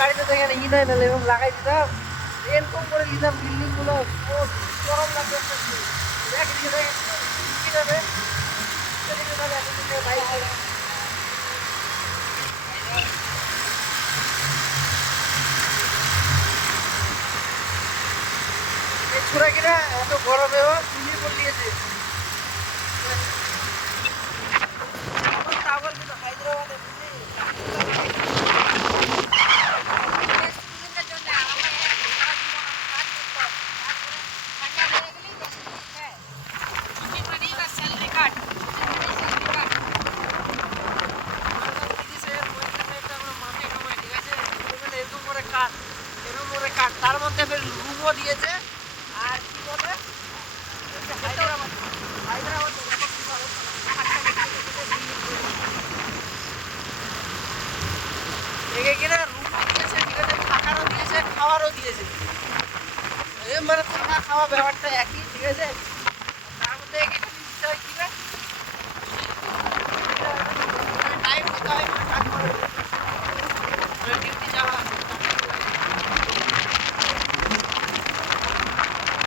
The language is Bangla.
গাড়িতে তো এখানে ইনাই মেলে এবং লাগাই দিতাম এরকম করে দিতাম বিল্ডিং গুলো গরম লাগবে একটা কিভাবে এই ছোড়া কিনা এত গরমেও চুলি পড়িয়েছে টাওয়ার কিন্তু হায়দ্রাবাদে তার মধ্যে রুমও দিয়েছে আর কি বলে হায়দ্রাবাদ হায়দ্রাবাদ কিনা রুমও দিয়েছে ঠিক আছে থাকারও দিয়েছে খাওয়ারও দিয়েছে মানে থাকা খাওয়া ব্যাপারটা একই ঠিক আছে